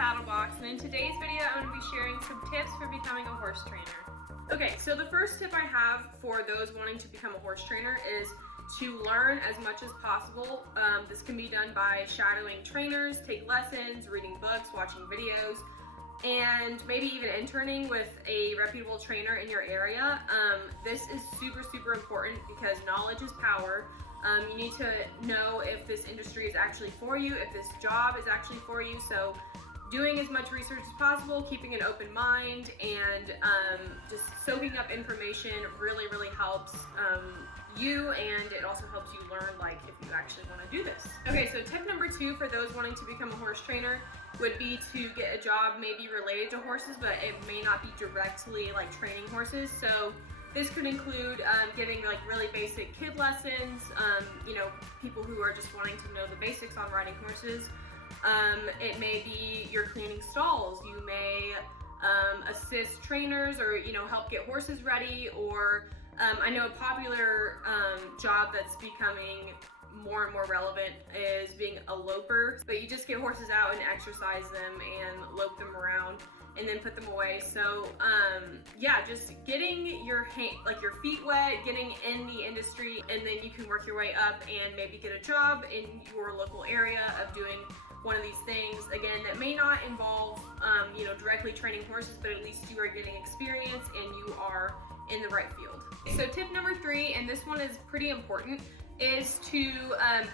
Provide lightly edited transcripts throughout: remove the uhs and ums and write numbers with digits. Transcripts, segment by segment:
Saddlebox, and in today's video I'm going to be sharing some tips for becoming a horse trainer. Okay, so the first tip I have for those wanting to become a horse trainer is to learn as much as possible. This can be done by shadowing trainers, take lessons, reading books, watching videos, and maybe even interning with a reputable trainer in your area. This is super important because knowledge is power. You need to know if this industry is actually for you, if this job is actually for you. So doing as much research as possible, keeping an open mind, and just soaking up information really helps you, and it also helps you learn like if you actually want to do this. Okay, so tip number 2 for those wanting to become a horse trainer would be to get a job maybe related to horses, but it may not be directly like training horses. So this could include giving like really basic kid lessons, people who are just wanting to know the basics on riding horses. It may be you're cleaning stalls. You may assist trainers or help get horses ready, or I know a popular job that's becoming more and more relevant is being a loper. But you just get horses out and exercise them and lope them around and then put them away. So yeah, just getting your feet wet, getting in the industry, and then you can work your way up and maybe get a job in your local area of doing one of these things. Again, that may not involve directly training horses, but at least you are getting experience and you are in the right field. So tip number 3, and this one is pretty important, is to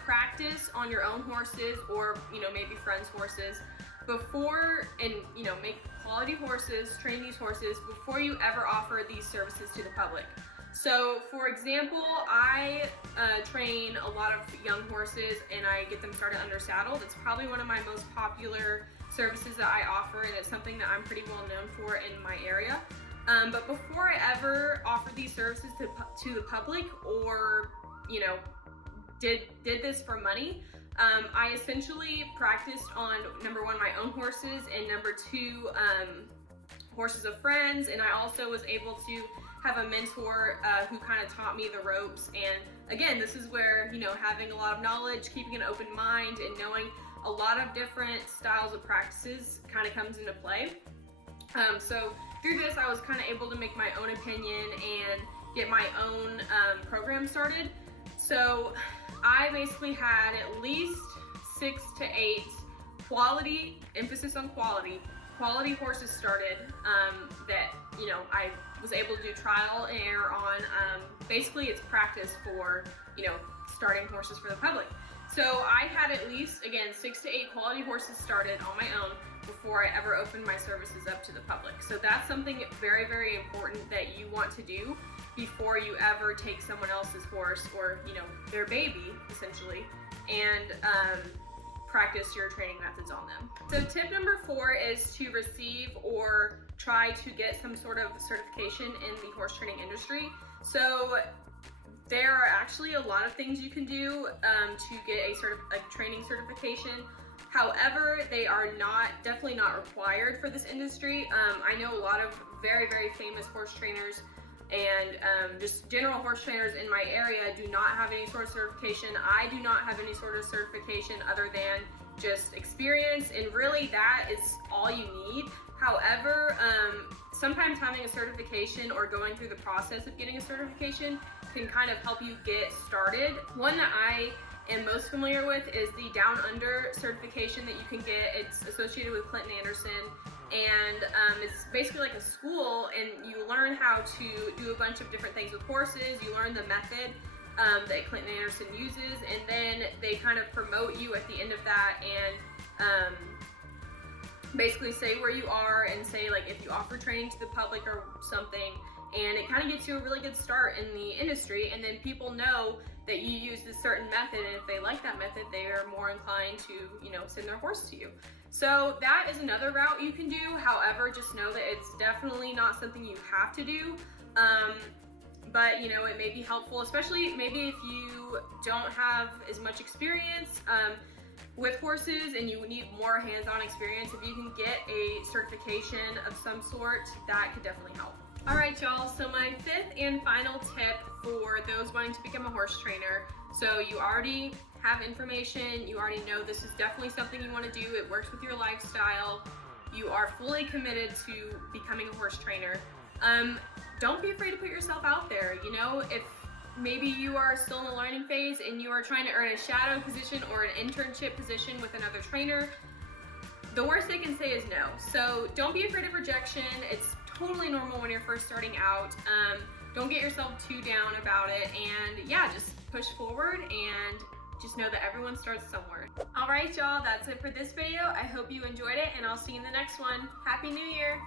practice on your own horses, or maybe friends' horses before, and make quality horses, train these horses before you ever offer these services to the public. So for example, I train a lot of young horses and I get them started under saddle. That's probably one of my most popular services that I offer, and it's something that I'm pretty well known for in my area. But before I ever offered these services to the public, or did this for money, I essentially practiced on number 1, my own horses, and number 2, horses of friends. And I also was able to have a mentor who kind of taught me the ropes. And again, this is where having a lot of knowledge, keeping an open mind, and knowing a lot of different styles of practices kind of comes into play. So through this, I was kind of able to make my own opinion and get my own program started. So I basically had at least 6 to 8 quality, emphasis on quality horses started that I was able to do trial and error on. Basically, it's practice for starting horses for the public. So I had at least, again, 6 to 8 quality horses started on my own before I ever opened my services up to the public. So that's something very important that you want to do before you ever take someone else's horse, or their baby essentially, and practice your training methods on them. So tip number 4 is to receive or try to get some sort of certification in the horse training industry. So there are actually a lot of things you can do to get a training certification. However, they are definitely not required for this industry. I know a lot of very famous horse trainers and just general horse trainers in my area do not have any sort of certification. I do not have any sort of certification other than just experience, and really that is all you need. However, sometimes having a certification or going through the process of getting a certification can kind of help you get started. One that I am most familiar with is the Down Under certification that you can get. It's associated with Clinton Anderson, and it's basically like a school, and you learn how to do a bunch of different things with horses. You learn the method that Clinton Anderson uses, and then they kind of promote you at the end of that, and basically say where you are and say like if you offer training to the public or something, and it kind of gets you a really good start in the industry. And then people know that you use this certain method, and if they like that method, they are more inclined to send their horse to you. So that is another route you can do. However, just know that it's definitely not something you have to do. But it may be helpful, especially maybe if you don't have as much experience with horses and you need more hands-on experience. If you can get a certification of some sort, that could definitely help. Alright y'all, so my fifth and final tip for those wanting to become a horse trainer. So you already have information, you already know this is definitely something you want to do, it works with your lifestyle, you are fully committed to becoming a horse trainer. Don't be afraid to put yourself out there. You know, if maybe you are still in the learning phase and you are trying to earn a shadow position or an internship position with another trainer, the worst they can say is no. So don't be afraid of rejection. It's totally normal when you're first starting out. Don't get yourself too down about it, and yeah, just push forward and just know that everyone starts somewhere. All right, y'all, that's it for this video. I hope you enjoyed it, and I'll see you in the next one. Happy New Year!